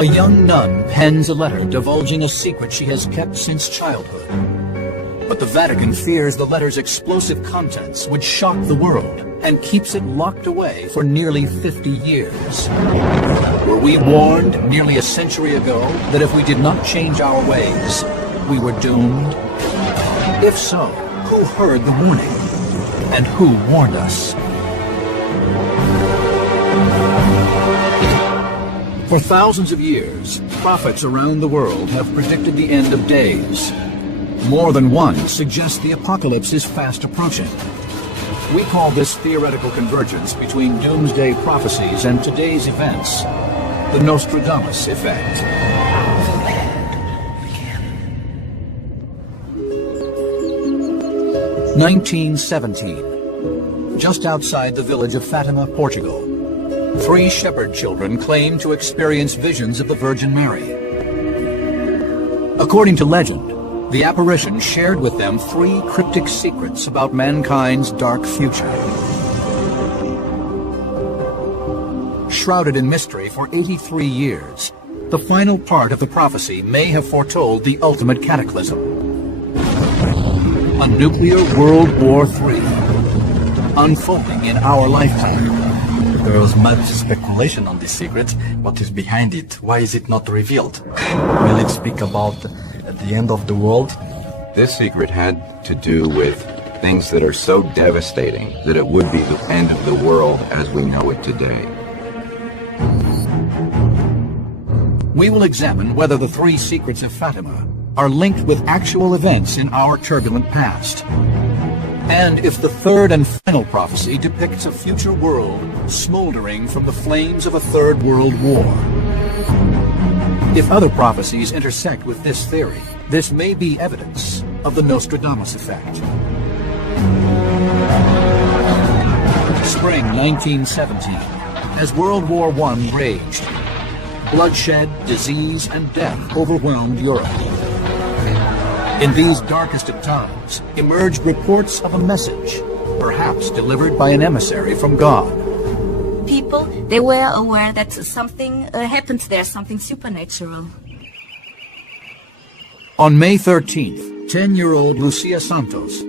A young nun pens a letter divulging a secret she has kept since childhood. But the Vatican fears the letter's explosive contents would shock the world and keeps it locked away for nearly 50 years. Were we warned nearly a century ago that if we did not change our ways, we were doomed? If so, who heard the warning? And who warned us? For thousands of years, prophets around the world have predicted the end of days. More than one suggests the apocalypse is fast approaching. We call this theoretical convergence between Doomsday prophecies and today's events the Nostradamus effect. 1917. Just outside the village of Fatima, Portugal, 3 shepherd children claim to experience visions of the Virgin Mary. According to legend, the apparition shared with them 3 cryptic secrets about mankind's dark future. Shrouded in mystery for 83 years, the final part of the prophecy may have foretold the ultimate cataclysm. A nuclear World War III, unfolding in our lifetime. There was much speculation on this secret. What is behind it? Why is it not revealed? Will it speak about the end of the world? This secret had to do with things that are so devastating that it would be the end of the world as we know it today. We will examine whether the 3 secrets of Fatima are linked with actual events in our turbulent past, and if the third and final prophecy depicts a future world smoldering from the flames of a third world war. If other prophecies intersect with this theory, this may be evidence of the Nostradamus effect. Spring 1917, as World War I raged, bloodshed, disease, and death overwhelmed Europe. In these darkest of times, emerged reports of a message, perhaps delivered by an emissary from God. People, they were aware that something happened there, something supernatural. On May 13th, 10-year-old Lucia Santos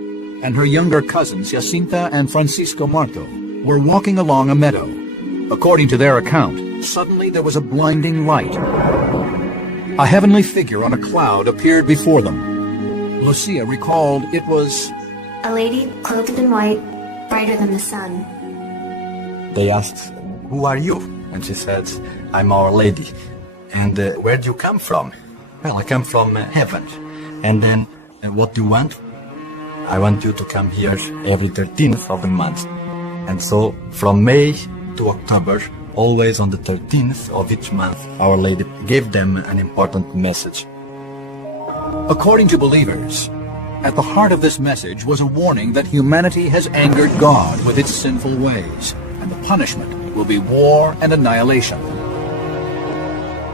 and her younger cousins Jacinta and Francisco Marto were walking along a meadow. According to their account, suddenly there was a blinding light. A heavenly figure on a cloud appeared before them. Lucia recalled it was a lady clothed in white, brighter than the sun. They asked, "Who are you?" And she said, "I'm Our Lady." "And where do you come from?" "Well, I come from heaven." "And then, what do you want?" "I want you to come here every 13th of the month." And so, from May to October, always on the 13th of each month, Our Lady gave them an important message. According to believers, at the heart of this message was a warning that humanity has angered God with its sinful ways, and the punishment will be war and annihilation.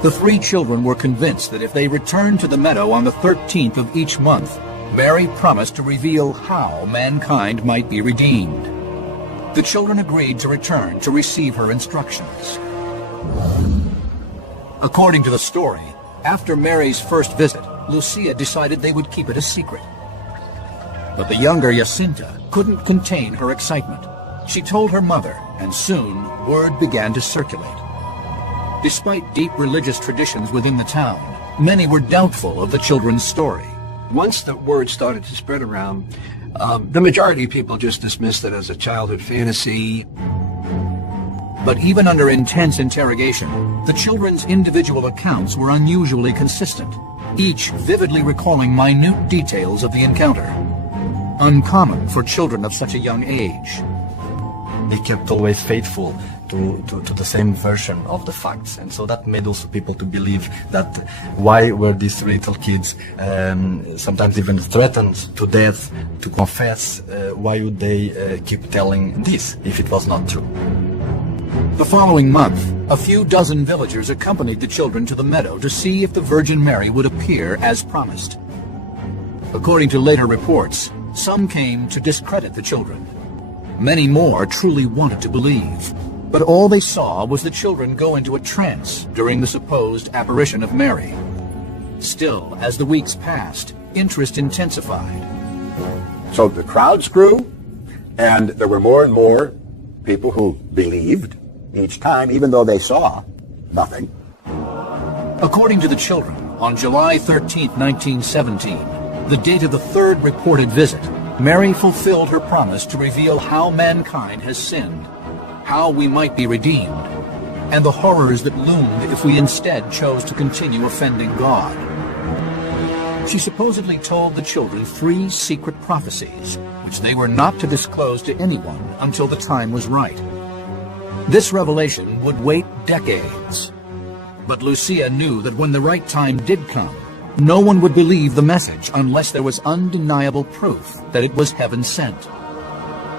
The 3 children were convinced that if they returned to the meadow on the 13th of each month, Mary promised to reveal how mankind might be redeemed. The children agreed to return to receive her instructions. According to the story, after Mary's first visit, Lucia decided they would keep it a secret. But the younger Jacinta couldn't contain her excitement. She told her mother, and soon word began to circulate. Despite deep religious traditions within the town, many were doubtful of the children's story. Once the word started to spread around, the majority of people just dismissed it as a childhood fantasy. But even under intense interrogation, the children's individual accounts were unusually consistent, each vividly recalling minute details of the encounter. Uncommon for children of such a young age. They kept always faithful to the same version of the facts, and so that made also people to believe that why were these little kids sometimes even threatened to death to confess? Why would they keep telling this if it was not true? The following month, a few dozen villagers accompanied the children to the meadow to see if the Virgin Mary would appear as promised. According to later reports, some came to discredit the children. Many more truly wanted to believe. But all they saw was the children go into a trance during the supposed apparition of Mary. Still, as the weeks passed, interest intensified. So the crowds grew, and there were more and more people who believed each time, even though they saw nothing. According to the children, on July 13, 1917, the date of the third reported visit, Mary fulfilled her promise to reveal how mankind has sinned, how we might be redeemed, and the horrors that loomed if we instead chose to continue offending God. She supposedly told the children 3 secret prophecies, which they were not to disclose to anyone until the time was right. This revelation would wait decades. But Lucia knew that when the right time did come, no one would believe the message unless there was undeniable proof that it was heaven sent.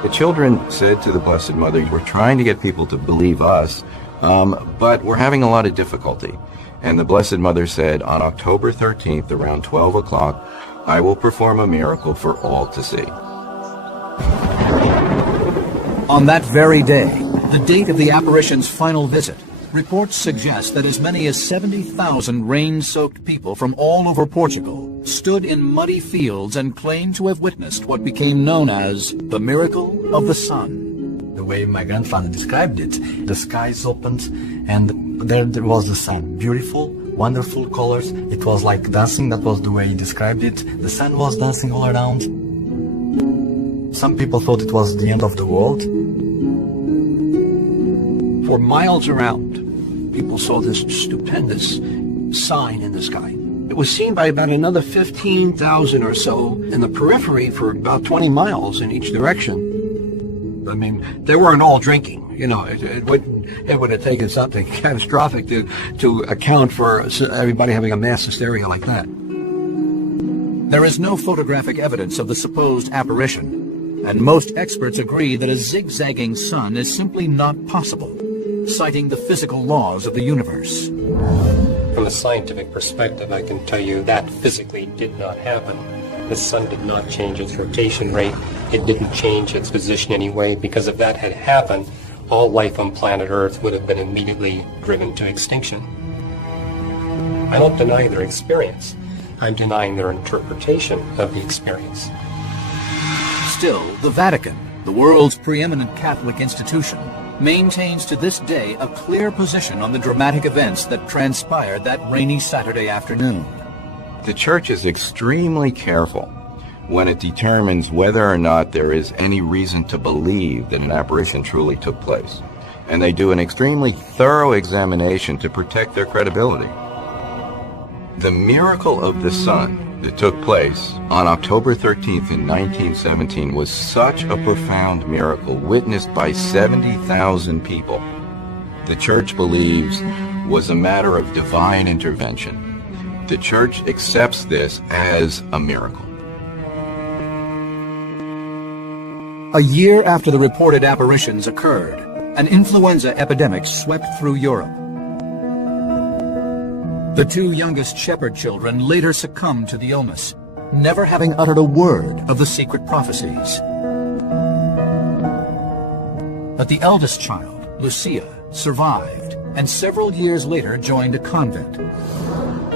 The children said to the Blessed Mother, we're trying to get people to believe us, but we're having a lot of difficulty. And the Blessed Mother said, on October 13th, around 12 o'clock, I will perform a miracle for all to see. On that very day, the date of the apparition's final visit, reports suggest that as many as 70,000 rain-soaked people from all over Portugal stood in muddy fields and claimed to have witnessed what became known as the miracle of the sun. The way my grandfather described it, the skies opened and there was the sun. Beautiful, wonderful colors. It was like dancing. That was the way he described it. The sun was dancing all around. Some people thought it was the end of the world. For miles around, people saw this stupendous sign in the sky. It was seen by about another 15,000 or so in the periphery for about 20 miles in each direction. I mean, they weren't all drinking. You know, it would have taken something catastrophic to account for everybody having a mass hysteria like that. There is no photographic evidence of the supposed apparition, and most experts agree that a zigzagging sun is simply not possible, citing the physical laws of the universe. From a scientific perspective, I can tell you that physically did not happen. The sun did not change its rotation rate. It didn't change its position anyway, because if that had happened, all life on planet Earth would have been immediately driven to extinction. I don't deny their experience. I'm denying their interpretation of the experience. Still, the Vatican, the world's preeminent Catholic institution, maintains to this day a clear position on the dramatic events that transpired that rainy Saturday afternoon. The Church is extremely careful when it determines whether or not there is any reason to believe that an apparition truly took place. And they do an extremely thorough examination to protect their credibility. The miracle of the sun that took place on October 13th in 1917 was such a profound miracle, witnessed by 70,000 people. The Church believes was a matter of divine intervention. The Church accepts this as a miracle. A year after the reported apparitions occurred, an influenza epidemic swept through Europe. The 2 youngest shepherd children later succumbed to the illness, never having uttered a word of the secret prophecies. But the eldest child, Lucia, survived, and several years later joined a convent.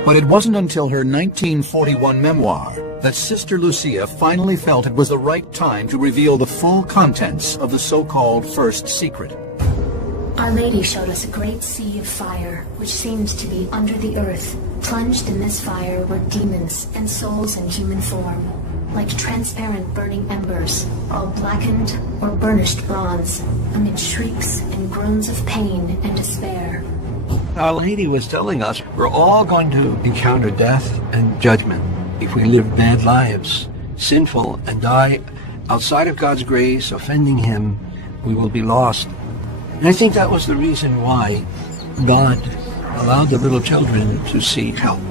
But it wasn't until her 1941 memoir that Sister Lucia finally felt it was the right time to reveal the full contents of the so-called first secret. Our Lady showed us a great sea of fire, which seemed to be under the earth. Plunged in this fire were demons and souls in human form, like transparent burning embers, all blackened or burnished bronze, amid shrieks and groans of pain and despair. Our Lady was telling us we're all going to encounter death and judgment if we live bad lives, sinful, and die outside of God's grace, offending Him. We will be lost. And I think that was the reason why God allowed the little children to see hell.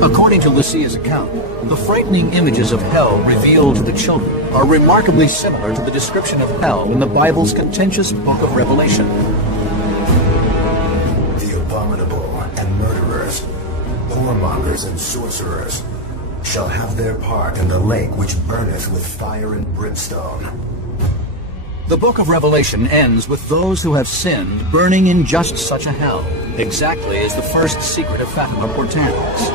According to Lucia's account, the frightening images of hell revealed to the children are remarkably similar to the description of hell in the Bible's contentious book of Revelation. The abominable and murderers, whoremongers and sorcerers, shall have their part in the lake which burneth with fire and brimstone. The book of Revelation ends with those who have sinned burning in just such a hell, exactly as the first secret of Fatima portends.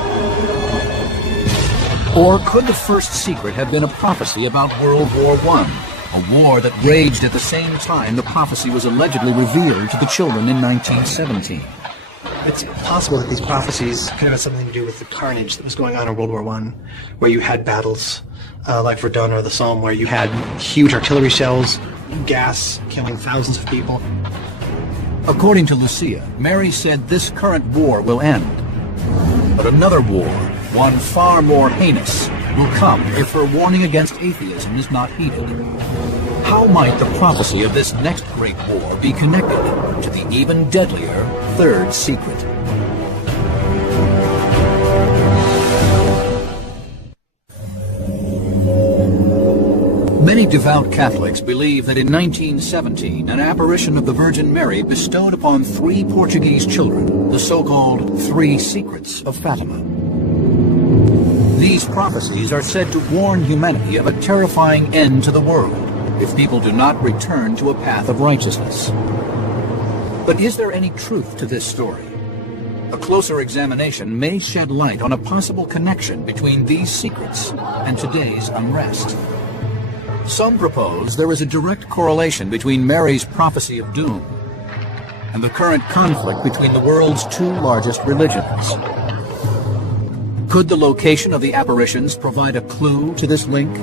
Or could the first secret have been a prophecy about World War I, a war that raged at the same time the prophecy was allegedly revealed to the children in 1917? It's possible that these prophecies could have had something to do with the carnage that was going on in World War I, where you had battles like Verdun or the Somme, where you had huge artillery shells, gas killing thousands of people. According to Lucia, Mary said this current war will end. But another war, one far more heinous, will come if her warning against atheism is not heeded. How might the prophecy of this next great war be connected to the even deadlier third secret? Many devout Catholics believe that in 1917, an apparition of the Virgin Mary bestowed upon 3 Portuguese children the so-called 3 secrets of Fatima. These prophecies are said to warn humanity of a terrifying end to the world if people do not return to a path of righteousness. But is there any truth to this story? A closer examination may shed light on a possible connection between these secrets and today's unrest. Some propose there is a direct correlation between Mary's prophecy of doom and the current conflict between the world's 2 largest religions. Could the location of the apparitions provide a clue to this link?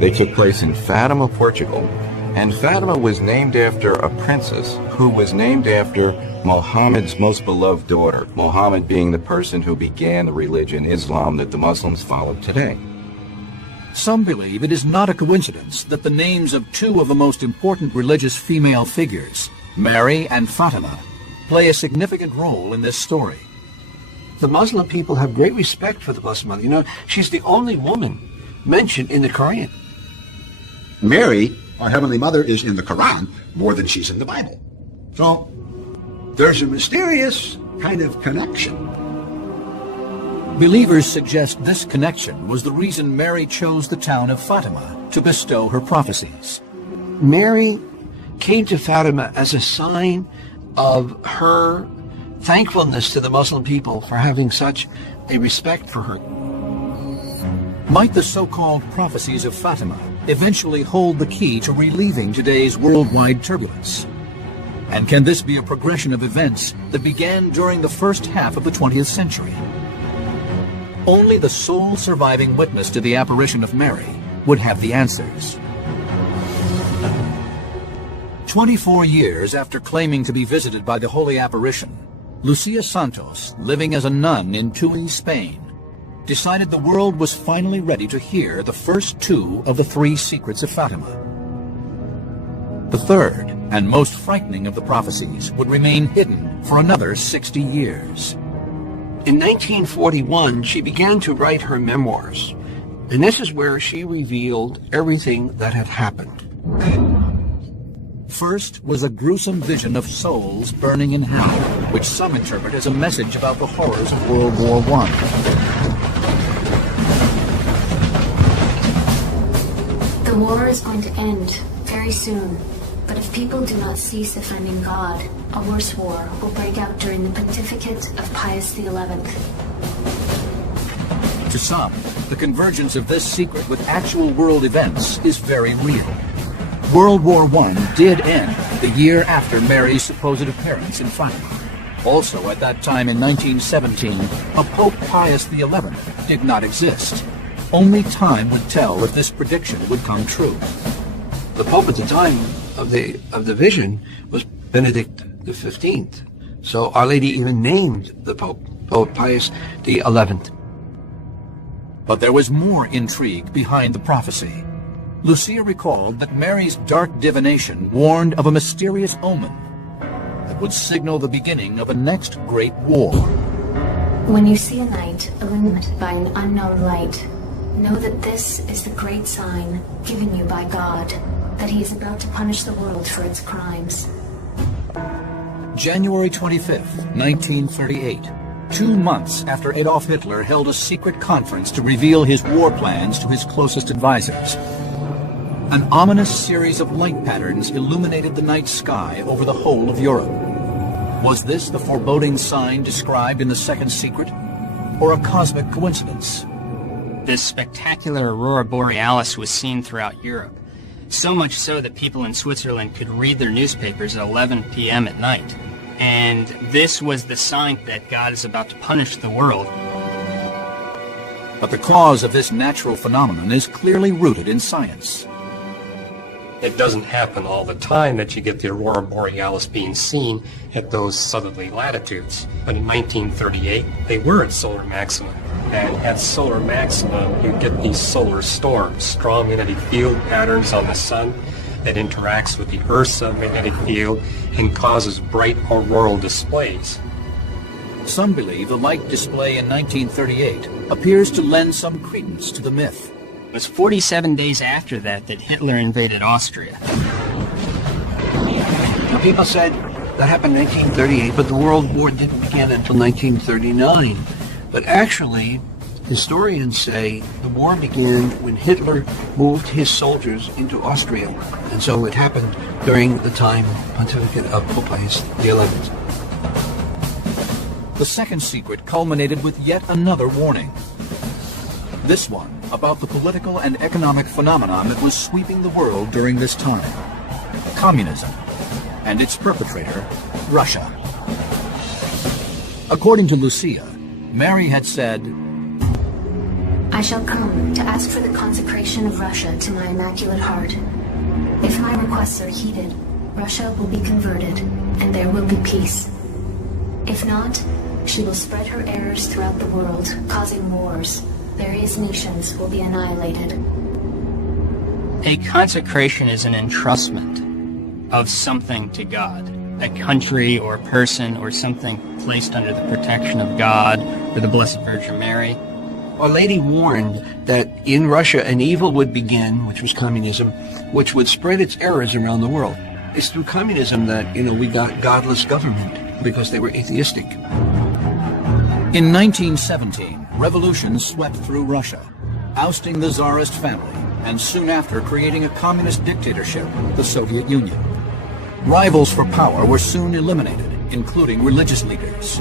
They took place in Fatima, Portugal, and Fatima was named after a princess who was named after Muhammad's most beloved daughter, Muhammad being the person who began the religion Islam that the Muslims follow today. Some believe it is not a coincidence that the names of 2 of the most important religious female figures, Mary and Fatima, play a significant role in this story. The Muslim people have great respect for the Blessed Mother. You know, she's the only woman mentioned in the Quran. Mary, our Heavenly Mother, is in the Quran more than she's in the Bible. So there's a mysterious kind of connection. Believers suggest this connection was the reason Mary chose the town of Fatima to bestow her prophecies. Mary came to Fatima as a sign of her thankfulness to the Muslim people for having such a respect for her. Might the so-called prophecies of Fatima eventually hold the key to relieving today's worldwide turbulence? And can this be a progression of events that began during the first half of the 20th century? Only the sole surviving witness to the apparition of Mary would have the answers. 24 years after claiming to be visited by the Holy Apparition, Lucia Santos, living as a nun in Tui, Spain, decided the world was finally ready to hear the first 2 of the 3 secrets of Fatima. The third and most frightening of the prophecies would remain hidden for another 60 years. In 1941, she began to write her memoirs, and this is where she revealed everything that had happened. First was a gruesome vision of souls burning in hell, which some interpret as a message about the horrors of World War I. The war is going to end very soon, but if people do not cease offending God, a worse war will break out during the pontificate of Pius XI. To some, the convergence of this secret with actual world events is very real. World War I did end the year after Mary's supposed appearance in Fatima. Also at that time in 1917, a Pope Pius XI did not exist. Only time would tell if this prediction would come true. The Pope at the time of the vision was Benedict XV. So Our Lady even named the Pope Pius XI. But there was more intrigue behind the prophecy. Lucia recalled that Mary's dark divination warned of a mysterious omen that would signal the beginning of a next great war. When you see a night illuminated by an unknown light, know that this is the great sign given you by God, that he is about to punish the world for its crimes. January 25th, 1938, 2 months after Adolf Hitler held a secret conference to reveal his war plans to his closest advisors. An ominous series of light patterns illuminated the night sky over the whole of Europe. Was this the foreboding sign described in the second secret, or a cosmic coincidence? This spectacular aurora borealis was seen throughout Europe, so much so that people in Switzerland could read their newspapers at 11 p.m. at night. And this was the sign that God is about to punish the world. But the cause of this natural phenomenon is clearly rooted in science. It doesn't happen all the time that you get the aurora borealis being seen at those southerly latitudes. But in 1938, they were at solar maxima. And at solar maxima, you get these solar storms, strong magnetic field patterns on the sun that interacts with the Earth's magnetic field and causes bright auroral displays. Some believe the light display in 1938 appears to lend some credence to the myth. It was 47 days after that Hitler invaded Austria. Now, people said that happened in 1938, but the World War didn't begin until 1939. But actually, historians say the war began when Hitler moved his soldiers into Austria. And so it happened during the time pontificate of Pope Pius XI. The second secret culminated with yet another warning. This one about the political and economic phenomenon that was sweeping the world during this time. Communism, and its perpetrator, Russia. According to Lucia, Mary had said, I shall come to ask for the consecration of Russia to my Immaculate Heart. If my requests are heeded, Russia will be converted, and there will be peace. If not, she will spread her errors throughout the world, causing wars. Various nations will be annihilated. A consecration is an entrustment of something to God. A country or person or something placed under the protection of God or the Blessed Virgin Mary. Our Lady warned that in Russia an evil would begin, which was communism, which would spread its errors around the world. It's through communism that, we got godless government because they were atheistic. In 1917, revolution swept through Russia, ousting the Tsarist family, and soon after creating a communist dictatorship, the Soviet Union. Rivals for power were soon eliminated, including religious leaders.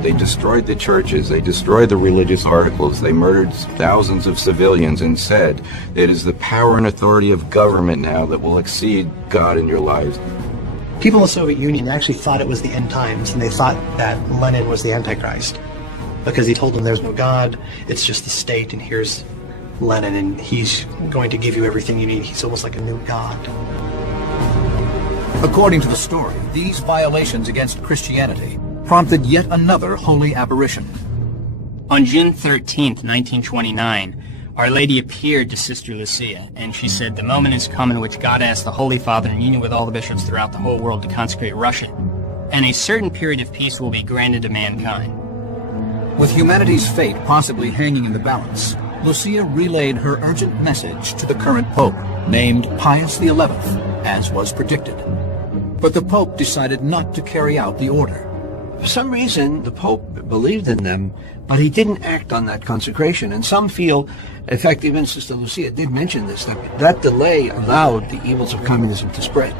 They destroyed the churches, they destroyed the religious articles, they murdered thousands of civilians and said, it is the power and authority of government now that will exceed God in your lives. People in the Soviet Union actually thought it was the end times, and they thought that Lenin was the Antichrist, because he told them there's no God, it's just the state, and here's Lenin, and he's going to give you everything you need. He's almost like a new God. According to the story, these violations against Christianity prompted yet another holy apparition. On June 13th, 1929, Our Lady appeared to Sister Lucia, and she said, the moment is come in which God asked the Holy Father in union with all the bishops throughout the whole world to consecrate Russia, and a certain period of peace will be granted to mankind. With humanity's fate possibly hanging in the balance, Lucia relayed her urgent message to the current Pope, named Pius XI, as was predicted. But the Pope decided not to carry out the order. For some reason, the Pope believed in them, but he didn't act on that consecration. And some feel, in fact, even Sister Lucia did mention this, that delay allowed the evils of communism to spread.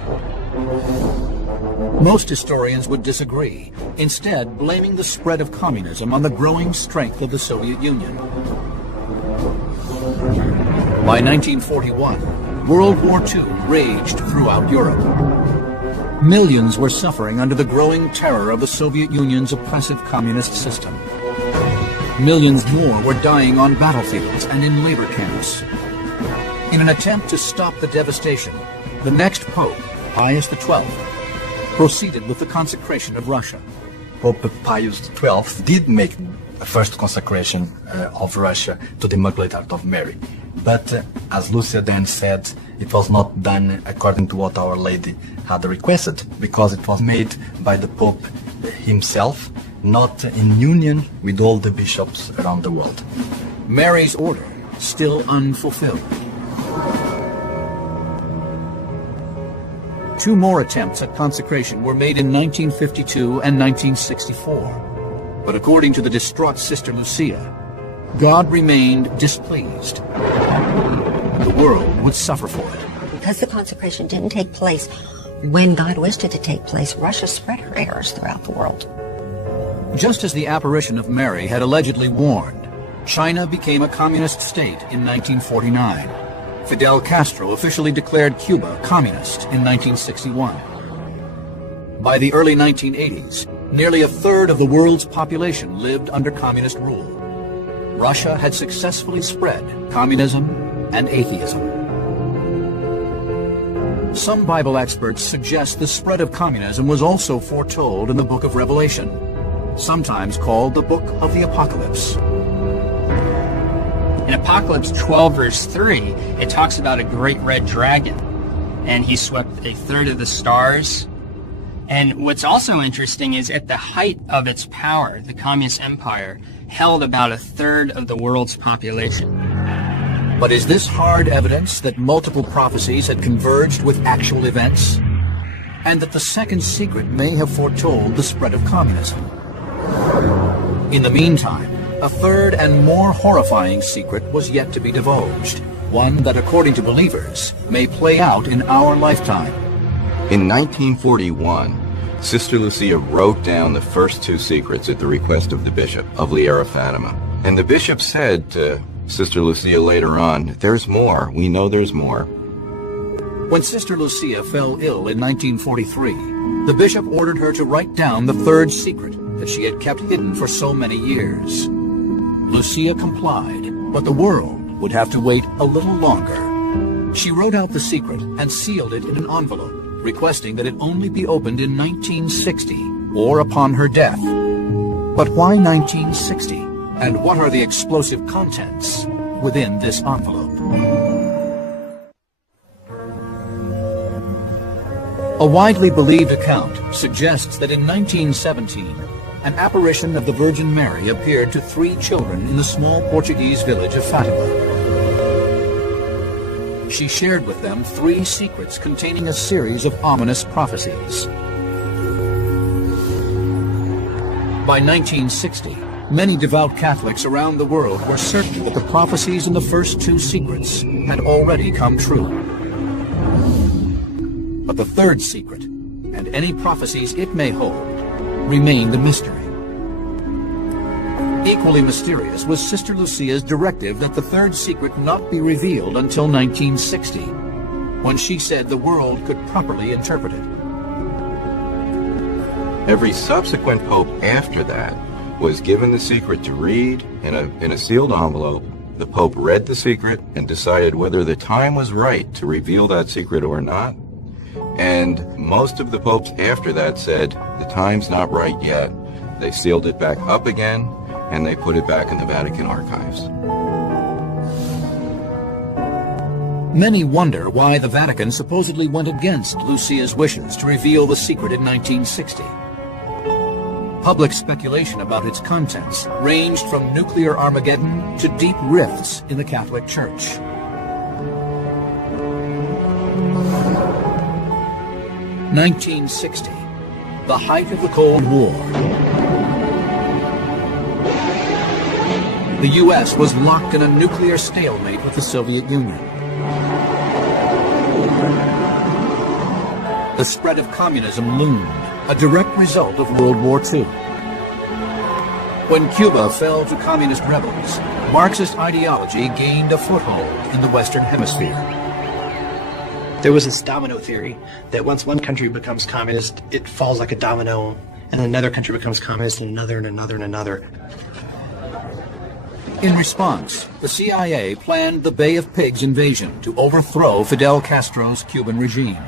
Most historians would disagree, instead blaming the spread of communism on the growing strength of the Soviet Union. By 1941, World War II raged throughout Europe. Millions were suffering under the growing terror of the Soviet Union's oppressive communist system. Millions more were dying on battlefields and in labor camps. In an attempt to stop the devastation, the next Pope, Pius XII, proceeded with the consecration of Russia. Pope Pius XII did make the first consecration of Russia to the Immaculate Heart of Mary. But as Lucia then said, it was not done according to what Our Lady had requested, because it was made by the Pope himself, not in union with all the bishops around the world. Mary's order still unfulfilled. Two more attempts at consecration were made in 1952 and 1964. But according to the distraught Sister Lucia, God remained displeased. The world would suffer for it. because the consecration didn't take place when God wished it to take place, Russia spread her errors throughout the world. Just as the apparition of Mary had allegedly warned, China became a communist state in 1949. Fidel Castro officially declared Cuba communist in 1961. By the early 1980s, nearly a third of the world's population lived under communist rule. Russia had successfully spread communism and atheism. Some Bible experts suggest the spread of communism was also foretold in the Book of Revelation, sometimes called the Book of the Apocalypse. In Apocalypse 12, verse 3, it talks about a great red dragon, and he swept a third of the stars. And what's also interesting is at the height of its power, the Communist Empire held about a third of the world's population. But is this hard evidence that multiple prophecies had converged with actual events? And that the second secret may have foretold the spread of communism? In the meantime, a third and more horrifying secret was yet to be divulged, one that, according to believers, may play out in our lifetime. In 1941, Sister Lucia wrote down the first two secrets at the request of the Bishop of Liera, Fatima. And the Bishop said to Sister Lucia later on, "There's more. We know there's more." When Sister Lucia fell ill in 1943, the Bishop ordered her to write down the third secret that she had kept hidden for so many years. Lucia complied, but the world would have to wait a little longer. She wrote out the secret and sealed it in an envelope, requesting that it only be opened in 1960 or upon her death. But why 1960? And what are the explosive contents within this envelope? A widely believed account suggests that in 1917, an apparition of the Virgin Mary appeared to 3 children in the small Portuguese village of Fatima. She shared with them 3 secrets containing a series of ominous prophecies. By 1960, many devout Catholics around the world were certain that the prophecies in the first 2 secrets had already come true. But the third secret, and any prophecies it may hold, remained a mystery. Equally mysterious was Sister Lucia's directive that the third secret not be revealed until 1960, when she said the world could properly interpret it. Every subsequent pope after that was given the secret to read in a sealed envelope. The Pope read the secret and decided whether the time was right to reveal that secret or not. And most of the popes after that said, the time's not right yet. They sealed it back up again, and they put it back in the Vatican archives. Many wonder why the Vatican supposedly went against Lucia's wishes to reveal the secret in 1960. Public speculation about its contents ranged from nuclear Armageddon to deep rifts in the Catholic Church. (1960), the height of the Cold War. The U.S. was locked in a nuclear stalemate with the Soviet Union. The spread of communism loomed, a direct result of World War II. When Cuba fell to communist rebels, Marxist ideology gained a foothold in the Western Hemisphere. There was this domino theory that once one country becomes communist, it falls like a domino, and another country becomes communist, and another, and another, and another. In response, the CIA planned the Bay of Pigs invasion to overthrow Fidel Castro's Cuban regime.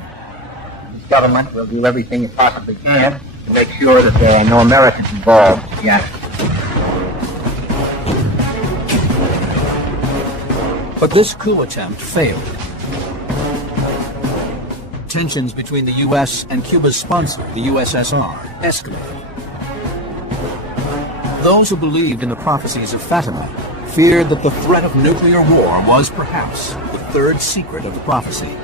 The government will do everything it possibly can to make sure that there are no Americans involved yet. But this coup attempt failed. Tensions between the U.S. and Cuba's sponsor, the USSR, escalated. Those who believed in the prophecies of Fatima feared that the threat of nuclear war was perhaps the third secret of the prophecy.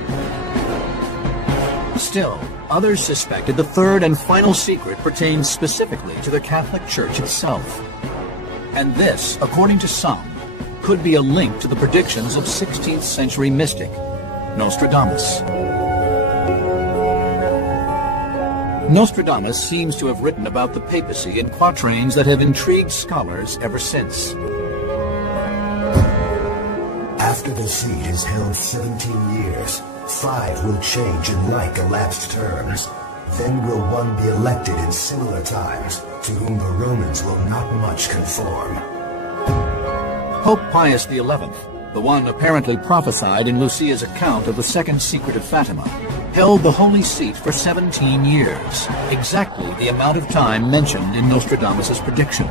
Still, others suspected the third and final secret pertained specifically to the Catholic Church itself. And this, according to some, could be a link to the predictions of 16th century mystic Nostradamus. Nostradamus seems to have written about the papacy in quatrains that have intrigued scholars ever since. After the seat is held 17 years, 5 will change in like elapsed terms. Then will one be elected in similar times, to whom the Romans will not much conform. Pope Pius XI, the one apparently prophesied in Lucia's account of the second secret of Fatima, held the Holy Seat for 17 years, exactly the amount of time mentioned in Nostradamus' prediction.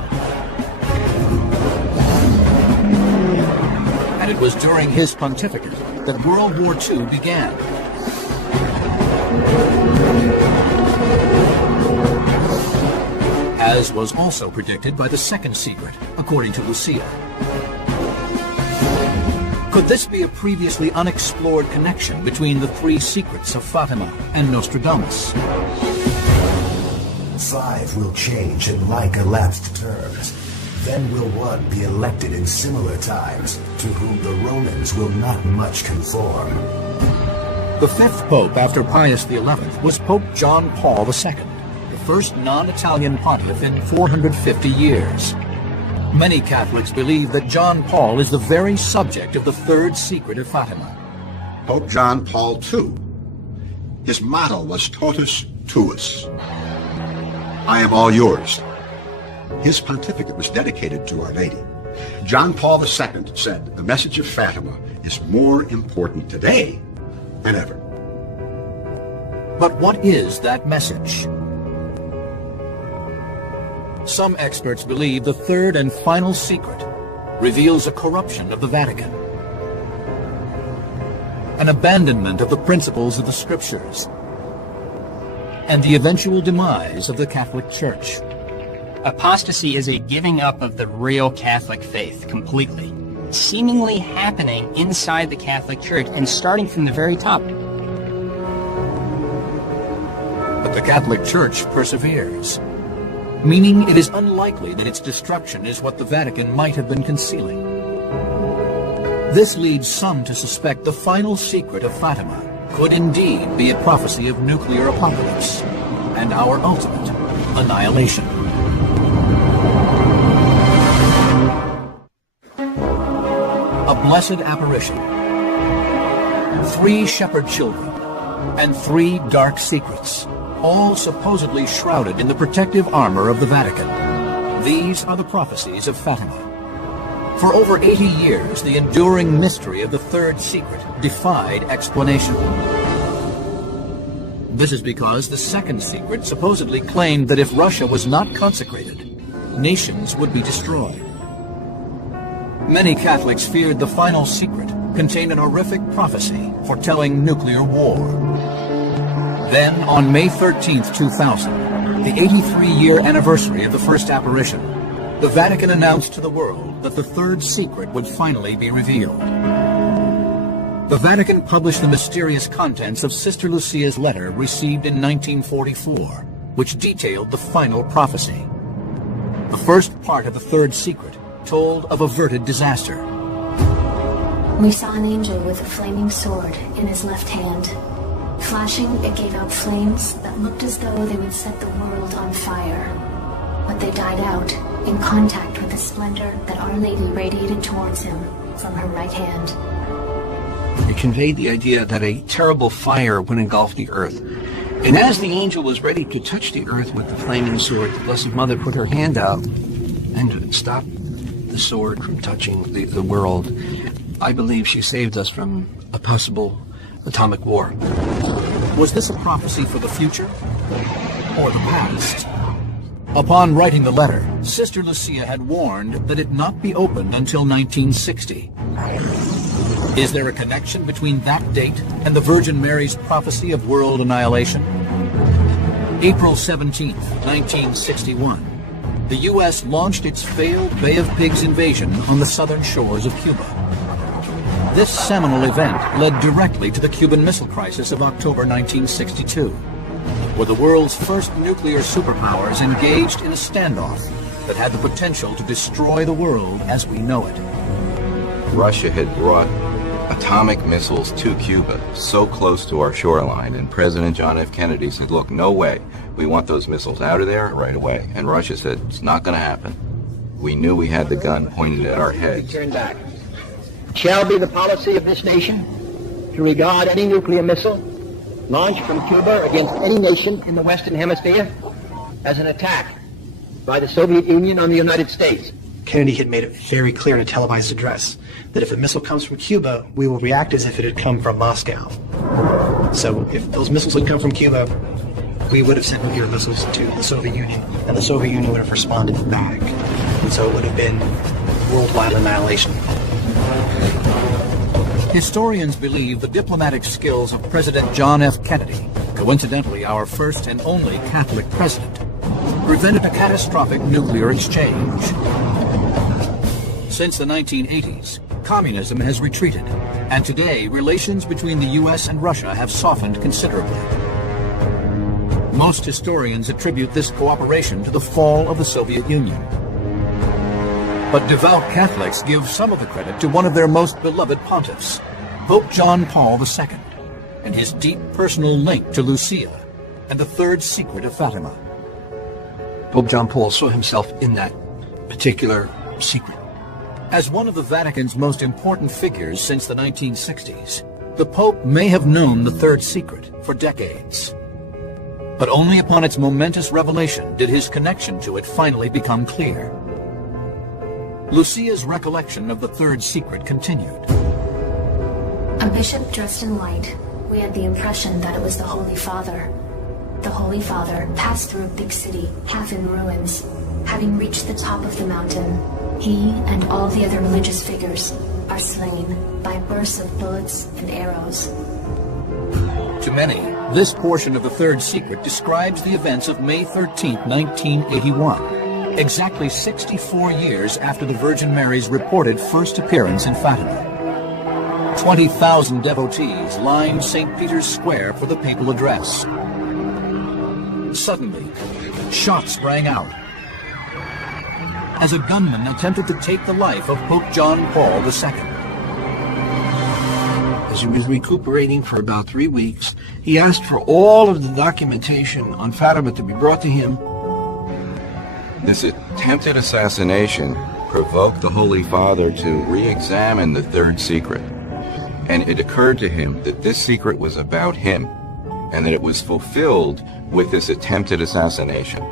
And it was during his pontificate that World War II began. As was also predicted by the second secret, according to Lucia. Could this be a previously unexplored connection between the 3 secrets of Fatima and Nostradamus? 5 will change in like elapsed terms. Then will one be elected in similar times, to whom the Romans will not much conform. The 5th pope after Pius XI was Pope John Paul II, the first non-Italian pontiff in 450 years. Many Catholics believe that John Paul is the very subject of the 3rd secret of Fatima. Pope John Paul II. His motto was Totus Tuus. I am all yours. His pontificate was dedicated to Our Lady. John Paul II said the message of Fatima is more important today than ever. But what is that message? Some experts believe the 3rd and final secret reveals a corruption of the Vatican, an abandonment of the principles of the Scriptures, and the eventual demise of the Catholic Church. Apostasy is a giving up of the real Catholic faith completely, seemingly happening inside the Catholic Church and starting from the very top. But the Catholic Church perseveres, meaning it is unlikely that its destruction is what the Vatican might have been concealing. This leads some to suspect the final secret of Fatima could indeed be a prophecy of nuclear apocalypse and our ultimate annihilation. A blessed apparition, 3 shepherd children, and 3 dark secrets, all supposedly shrouded in the protective armor of the Vatican. These are the prophecies of Fatima. For over 80 years, the enduring mystery of the 3rd secret defied explanation. This is because the 2nd secret supposedly claimed that if Russia was not consecrated, nations would be destroyed. Many Catholics feared the final secret contained an horrific prophecy foretelling nuclear war. Then, on May 13, 2000, the 83-year anniversary of the first apparition, the Vatican announced to the world that the 3rd secret would finally be revealed. The Vatican published the mysterious contents of Sister Lucia's letter received in 1944, which detailed the final prophecy. The first part of the 3rd secret told of averted disaster. We saw an angel with a flaming sword in his left hand. Flashing, it gave out flames that looked as though they would set the world on fire. But they died out in contact with the splendor that Our Lady radiated towards him from her right hand. It conveyed the idea that a terrible fire would engulf the earth. And as the angel was ready to touch the earth with the flaming sword, the Blessed Mother put her hand out and stopped the sword from touching the world. I believe she saved us from a possible atomic war. Was this a prophecy for the future or the past? Upon writing the letter, Sister Lucia had warned that it not be opened until 1960. Is there a connection between that date and the Virgin Mary's prophecy of world annihilation? April 17, 1961, the U.S. launched its failed Bay of Pigs invasion on the southern shores of Cuba. This seminal event led directly to the Cuban Missile Crisis of October 1962, where the world's first nuclear superpowers engaged in a standoff that had the potential to destroy the world as we know it. Russia had brought a atomic missiles to Cuba, so close to our shoreline, and President John F. Kennedy said, look, no way. We want those missiles out of there right away. And Russia said, it's not going to happen. We knew we had the gun pointed at our heads. Turn back. It shall be the policy of this nation to regard any nuclear missile launched from Cuba against any nation in the Western Hemisphere as an attack by the Soviet Union on the United States. Kennedy had made it very clear in a televised address that if a missile comes from Cuba, we will react as if it had come from Moscow. So if those missiles had come from Cuba, we would have sent nuclear missiles to the Soviet Union, and the Soviet Union would have responded back. And so it would have been worldwide annihilation. Historians believe the diplomatic skills of President John F. Kennedy, coincidentally our first and only Catholic president, prevented a catastrophic nuclear exchange. Since the 1980s, communism has retreated, and today relations between the U.S. and Russia have softened considerably. Most historians attribute this cooperation to the fall of the Soviet Union. But devout Catholics give some of the credit to one of their most beloved pontiffs, Pope John Paul II, and his deep personal link to Lucia and the third secret of Fatima. Pope John Paul saw himself in that particular secret. As one of the Vatican's most important figures since the 1960s, the Pope may have known the third secret for decades. But only upon its momentous revelation did his connection to it finally become clear. Lucia's recollection of the third secret continued. A bishop dressed in white. We had the impression that it was the Holy Father. The Holy Father passed through a big city, half in ruins. Having reached the top of the mountain, he and all the other religious figures are slain by bursts of bullets and arrows. To many, this portion of the third secret describes the events of May 13, 1981, exactly 64 years after the Virgin Mary's reported first appearance in Fatima. 20,000 devotees lined St. Peter's Square for the papal address. Suddenly, shots sprang out as a gunman attempted to take the life of Pope John Paul II. As he was recuperating for about 3 weeks, he asked for all of the documentation on Fatima to be brought to him. This attempted assassination provoked the Holy Father to re-examine the third secret. And it occurred to him that this secret was about him, and that it was fulfilled with this attempted assassination.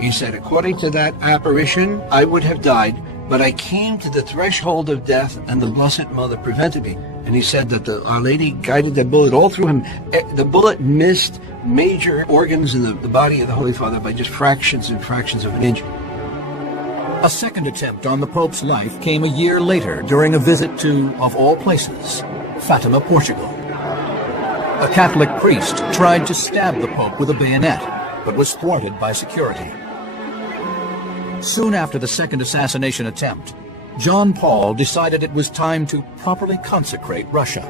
He said, according to that apparition, I would have died, but I came to the threshold of death, and the Blessed Mother prevented me. And he said that Our Lady guided that bullet all through him. The bullet missed major organs in the body of the Holy Father by just fractions and fractions of an inch. A second attempt on the Pope's life came a year later during a visit to, of all places, Fatima, Portugal. A Catholic priest tried to stab the Pope with a bayonet, but was thwarted by security. Soon after the second assassination attempt, John Paul decided it was time to properly consecrate Russia.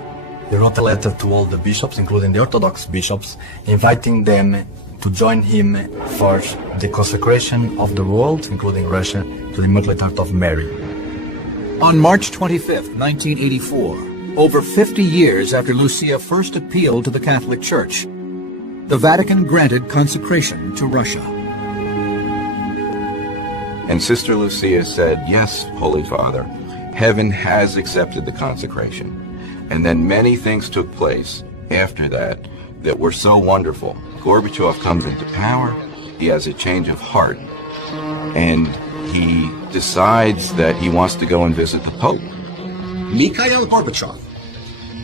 He wrote a letter to all the bishops, including the Orthodox bishops, inviting them to join him for the consecration of the world, including Russia, to the Immaculate Heart of Mary. On March 25, 1984, over 50 years after Lucia first appealed to the Catholic Church, the Vatican granted consecration to Russia. And Sister Lucia said, yes, Holy Father, heaven has accepted the consecration. And then many things took place after that were so wonderful. Gorbachev comes into power, he has a change of heart, and he decides that he wants to go and visit the Pope. Mikhail Gorbachev,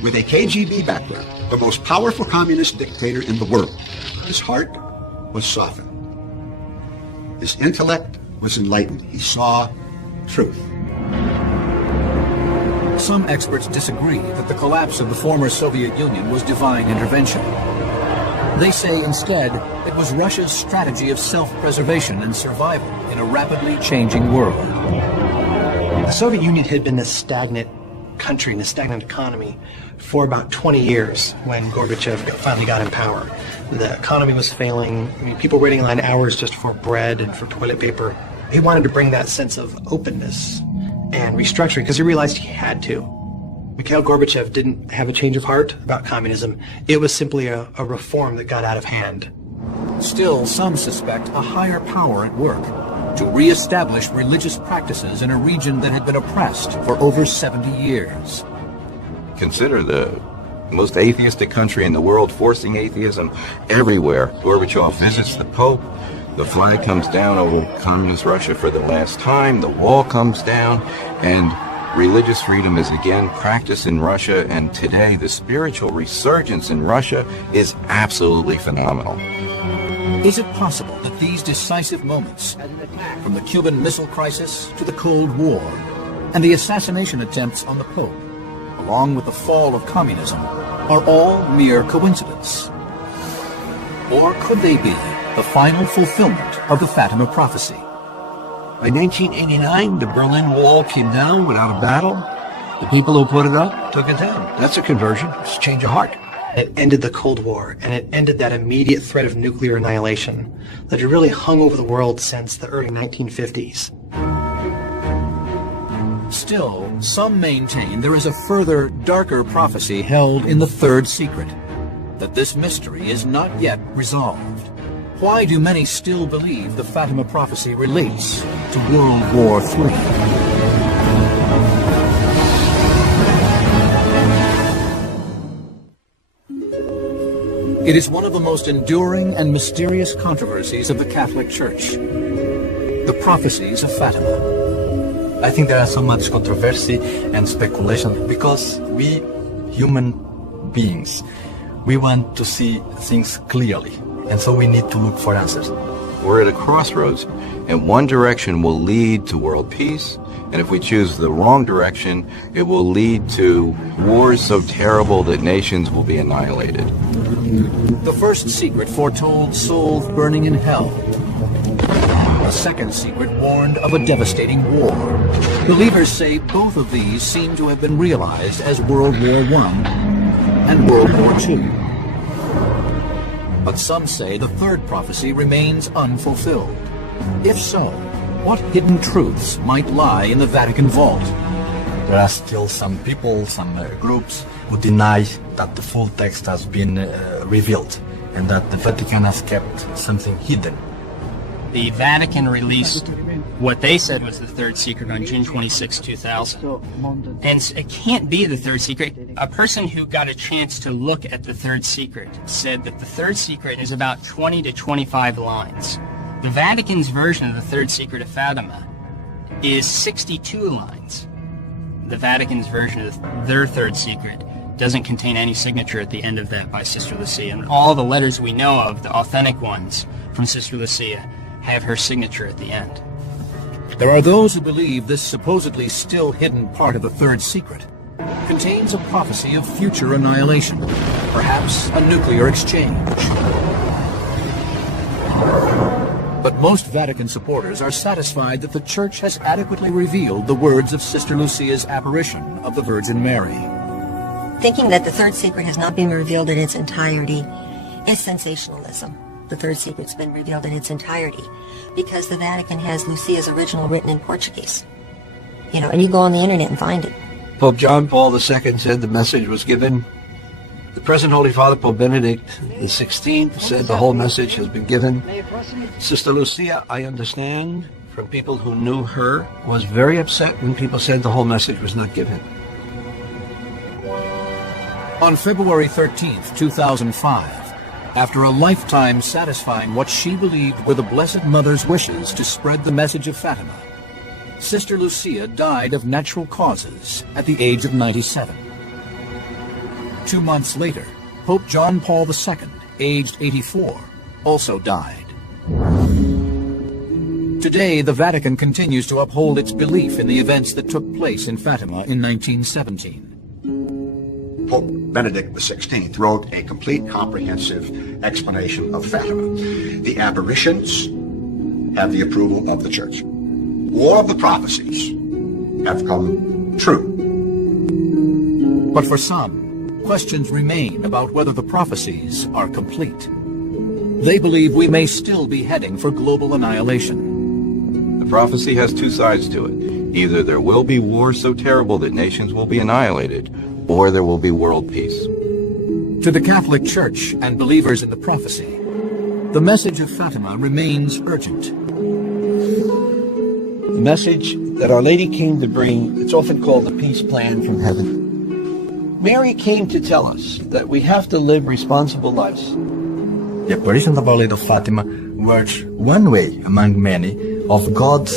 with a KGB background, the most powerful communist dictator in the world. His heart was softened. His intellect was enlightened. He saw truth. Some experts disagree that the collapse of the former Soviet Union was divine intervention. They say instead it was Russia's strategy of self-preservation and survival in a rapidly changing world. The Soviet Union had been a stagnant country and a stagnant economy for about 20 years when Gorbachev finally got in power. The economy was failing. I mean, people waiting in line hours just for bread and for toilet paper. He wanted to bring that sense of openness and restructuring because he realized he had to. Mikhail Gorbachev didn't have a change of heart about communism. It was simply a reform that got out of hand. Still, some suspect a higher power at work to re-establish religious practices in a region that had been oppressed for over 70 years. Consider the most atheistic country in the world forcing atheism everywhere. Gorbachev visits the Pope. The flag comes down over communist Russia for the last time. The wall comes down, and religious freedom is again practiced in Russia. And today, the spiritual resurgence in Russia is absolutely phenomenal. Is it possible that these decisive moments, from the Cuban Missile Crisis to the Cold War, and the assassination attempts on the Pope, along with the fall of communism, are all mere coincidence? Or could they be the final fulfillment of the Fatima prophecy? By 1989, the Berlin Wall came down without a battle. The people who put it up took it down. That's a conversion. It's a change of heart. It ended the Cold War, and it ended that immediate threat of nuclear annihilation that had really hung over the world since the early 1950s. Still, some maintain there is a further, darker prophecy held in the third secret, that this mystery is not yet resolved. Why do many still believe the Fatima prophecy relates to World War III? It is one of the most enduring and mysterious controversies of the Catholic Church, the prophecies of Fatima. I think there is so much controversy and speculation because we, human beings, we want to see things clearly, and so we need to look for answers. We're at a crossroads, and one direction will lead to world peace, and if we choose the wrong direction, it will lead to wars so terrible that nations will be annihilated. The first secret foretold souls burning in hell. The second secret warned of a devastating war. Believers say both of these seem to have been realized as World War I and World War II. But some say the third prophecy remains unfulfilled. If so, what hidden truths might lie in the Vatican vault? There are still some people, some groups, who deny that the full text has been revealed and that the Vatican has kept something hidden. The Vatican released what they said was the third secret on June 26, 2000. And it can't be the third secret. A person who got a chance to look at the third secret said that the third secret is about 20 to 25 lines. The Vatican's version of the third secret of Fatima is 62 lines. The Vatican's version of their third secret doesn't contain any signature at the end of that by Sister Lucia. And all the letters we know of, the authentic ones from Sister Lucia, have her signature at the end. There are those who believe this supposedly still hidden part of the third secret contains a prophecy of future annihilation, perhaps a nuclear exchange. But most Vatican supporters are satisfied that the Church has adequately revealed the words of Sister Lucia's apparition of the Virgin Mary. Thinking that the third secret has not been revealed in its entirety is sensationalism. The third secret's been revealed in its entirety because the Vatican has Lucia's original written in Portuguese. You know, and you go on the internet and find it. Pope John Paul II said the message was given. The present Holy Father, Pope Benedict XVI, said the whole message has been given. Sister Lucia, I understand from people who knew her, was very upset when people said the whole message was not given. On February 13th, 2005, after a lifetime satisfying what she believed were the Blessed Mother's wishes to spread the message of Fatima, Sister Lucia died of natural causes at the age of 97. 2 months later, Pope John Paul II, aged 84, also died. Today, the Vatican continues to uphold its belief in the events that took place in Fatima in 1917. Pope Benedict XVI wrote a complete, comprehensive explanation of Fatima. The apparitions have the approval of the Church. All of the prophecies have come true. But for some, questions remain about whether the prophecies are complete. They believe we may still be heading for global annihilation. The prophecy has two sides to it. Either there will be war so terrible that nations will be annihilated, or there will be world peace. To the Catholic Church and believers in the prophecy, the message of Fatima remains urgent. The message that Our Lady came to bring, it's often called the peace plan from heaven. Mary came to tell us that we have to live responsible lives. The apparition of Our Lady of Fatima was one way among many of God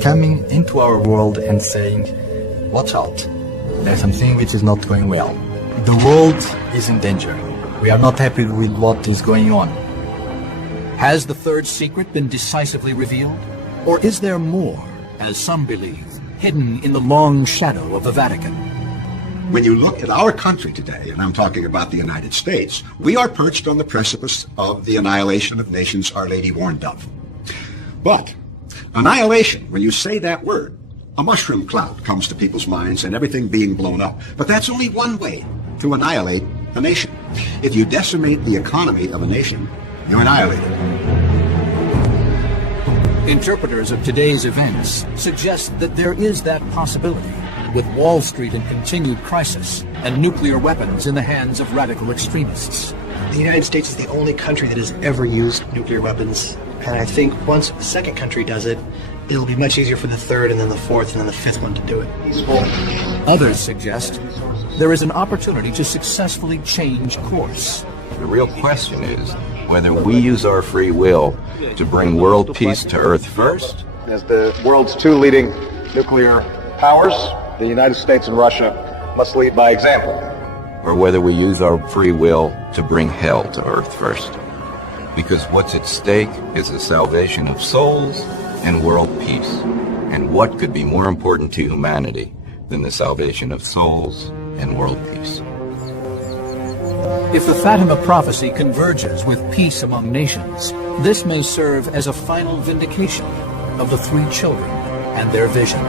coming into our world and saying, watch out, there's something which is not going well. The world is in danger. We are not happy with what is going on. Has the third secret been decisively revealed? Or is there more, as some believe, hidden in the long shadow of the Vatican? When you look at our country today, and I'm talking about the United States, we are perched on the precipice of the annihilation of nations Our Lady warned of. But annihilation, when you say that word, a mushroom cloud comes to people's minds and everything being blown up. But that's only one way to annihilate a nation. If you decimate the economy of a nation, you annihilate it. Interpreters of today's events suggest that there is that possibility, with Wall Street in continued crisis and nuclear weapons in the hands of radical extremists. The United States is the only country that has ever used nuclear weapons. And I think once a second country does it, it'll be much easier for the third and then the fourth and then the fifth one to do it. Others suggest there is an opportunity to successfully change course. The real question is whether we use our free will to bring world peace to Earth first. As the world's two leading nuclear powers, the United States and Russia must lead by example. Or whether we use our free will to bring hell to Earth first. Because what's at stake is the salvation of souls and world peace. And what could be more important to humanity than the salvation of souls and world peace? If the Fatima prophecy converges with peace among nations, this may serve as a final vindication of the three children and their vision.